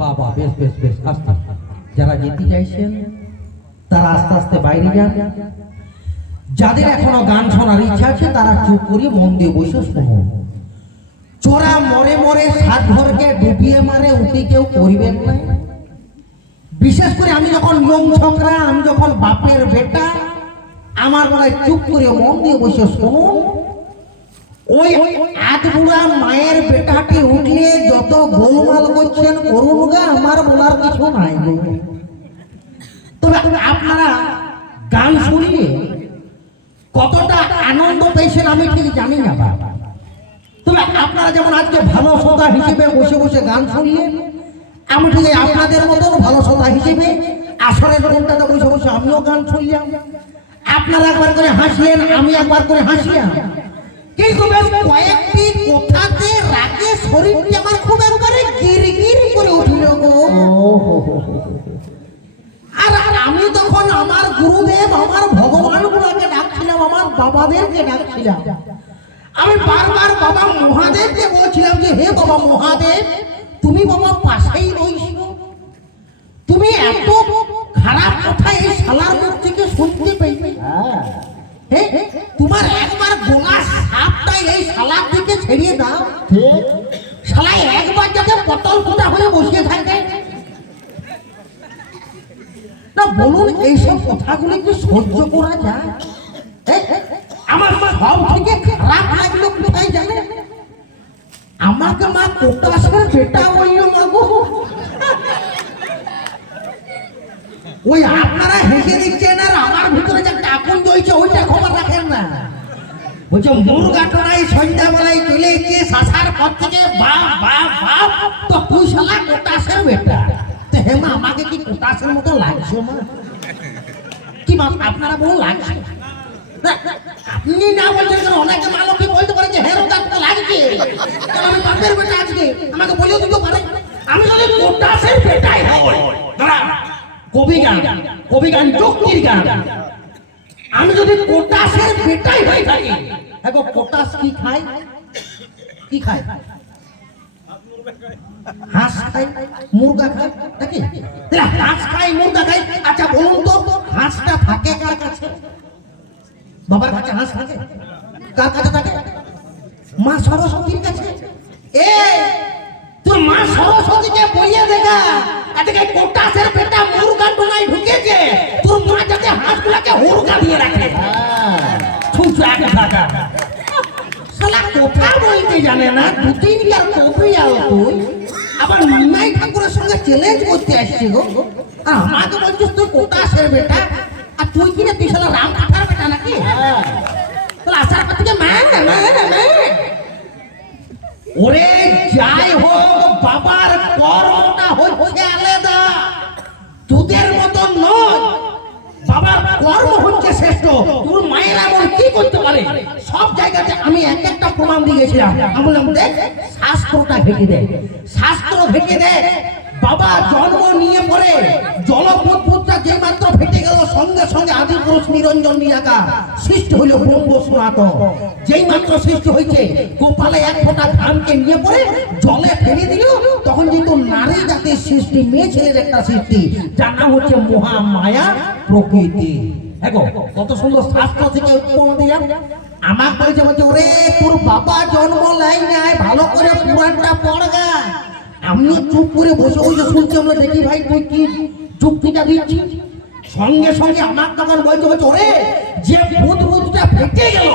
বাবা বেশ বেশ বেশ আস্তে যারা যেতে চাইছেন তারা আস্তে আস্তে বাইরে যান। যাদের এখনো গান শোনার ইচ্ছা আছে তারা চুপ করে মন দিয়ে বসে শুনুন। চোরা মরে মরে সাত ঘরকে ডুবিয়ে মারে উঠি কেউ করিবেন না। বিশেষ করে আমি যখন লোম ছোকরা, আমি যখন বাপের বেটা, আমার বলায় চুপ করে মন দিয়ে বসে শুনুন। ওই আধবুড়া মায়ের বেটাটি উঠলে যত গোলমাল করছেন করুন গা, আমার বলার কিছু নাই। তবে আপনারা গান শুনিয়ে কতটা আনন্দ পেয়েছেন আমি ঠিক জানি না বাবা। তবে আপনারা যেমন আজকে ভালো শ্রোতা হিসেবে বসে বসে গান শুনলেন, আমি ঠিক আপনাদের মতন ভালো শ্রোতা হিসেবে আসরের ঘন্টাতে বসে বসে আমিও গান শুনলাম। আপনারা একবার করে হাসলেন, আমি একবার করে হাসলাম। কিন্তু বেশ কয়েকটি কথাতে রাগে শরীরটি আমার খুব একবারে গিরগির করে উঠল গো। আর আমি তখন আমার গুরুদেব, আমার ভগবানগুলোকে ডাকছিলাম, আমার বাবাদেরকে ডাকছিলাম। আমি বারবার বাবা মহাদেবকে বলছিলাম যে হে বাবা মহাদেব, তুমি বাবা পাশেই রইছো, তুমি এত খারাপ কথা এই শালার মুখ থেকে শুনতে পেয়েছি। তোমার একবার গোলা সাপটা এই শালার দিকে ছেড়িয়ে দাও, শালা একবার যাতে পটল ফোটা হয়ে বসে থাকে না। বলুন এইসব কথাগুলো কি সহ্য করা যায়? আমার সব থেকে খারাপ লাগলো কোথায় জানে? আমাকে মা কোটাসের বেটা বললো মা গো। ওই আপনারা হেসে দিচ্ছেন আর আমার ভিতরে যে আগুন জ্বলছে ওইটা খবর রাখেন না। বলছে মুরগা টোনাই সন্ধ্যাবেলায় চলে এসে শাসার পর থেকে বাপ বাপ বাপ, তো তুই শালা কোটাসের বেটা। তো হে মা, আমাকে কি কোটাসের মতো লাগছে মা? কি মা আপনারা বলুন লাগছে? আপনি না বলছেন কেন? অনেকে মালো কি বলতে পারে যে হেরো তার তো লাগছে, কারণ আমি বাপের বেটা আজকে আমাকে বলেও দিতে পারে। আমি যদি কোটাসের বেটাই হই, দাঁড়া কবি গান, কবি গান যুক্তির গান, আমি যদি কোটাসের বেটাই হয়ে থাকি, দেখো কোটাস কি খায়? কি খায়? হাঁস খায়, মুরগা খায়, নাকি? হাঁস খায়, মুরগা খায়। আচ্ছা বলুন তো, হাঁসটা থাকে কার কাছে? বাবার কাছে হাঁস থাকে? কার কাছে থাকে? মা সরস্বতীর কাছে। এ তোর মা সরস্বতীকে বলিয়ে দেখা, এদিকে কোটাসের বেটা মুরগা টোনায় ঢুকেছে, তোর মা যাতে হাঁসগুলাকে হুরগা দিয়ে রাখে। ছুঁচা টাকা শালা কথা বলতে জানে না, দু তিনবার কপি আও তুই, আবার নিমাই ঠাকুরের সঙ্গে চ্যালেঞ্জ করতে আসছিস গো। আর আমাকে বলছিস তুই কোটাসের বেটা, আর তুই কিনা তুই শালা রাম কাঠার বেটা নাকি? তাহলে আসার পর থেকে মা না মা না মা। ওরে যাই হোক, বাবার কর্মটা হচ্ছে আলাদা, তোদের মতন নয়। বাবার কর্ম হচ্ছে শ্রেষ্ঠ। তোর মায়ের এমন কি করতে পারে? সব জায়গাতে আমি এক একটা প্রমাণ দিয়েছিলাম। আমি বললাম দেখ, শাস্ত্রটা ঘেটে দে, শাস্ত্র ঘেটে দে। বাবা জন্ম নিয়ে পরে জলপুত্রটা যে মাত্র ফেটে গেল, সঙ্গে সঙ্গে আদি পুরুষ নিরঞ্জন নিরাকার সৃষ্টি হইল ব্রহ্ম সনাতন। যেই মাত্র সৃষ্টি হয়েছে, গোপালে এক ফোঁটা ধানকে নিয়ে পরে জলে ফেলে দিল, তখন কিন্তু নারী জাতির সৃষ্টি, মেয়ে ছেলের একটা সৃষ্টি, যার নাম হচ্ছে মহামায়া প্রকৃতি। দেখো কত সুন্দর শাস্ত্র থেকে উৎপন্ন দিলাম। আমার বলছে বলছে ওরে তোর বাবা জন্ম লাই নাই, ভালো করে পুরাণটা পড়গা। আমিও চুপ করে বসে বসে শুনছি। আমরা দেখি ভাই তুই কি যুক্তিটা দিচ্ছিস। সঙ্গে সঙ্গে আমার তখন বলছে ওরে যে ভূত ভূতটা ফেটে গেল,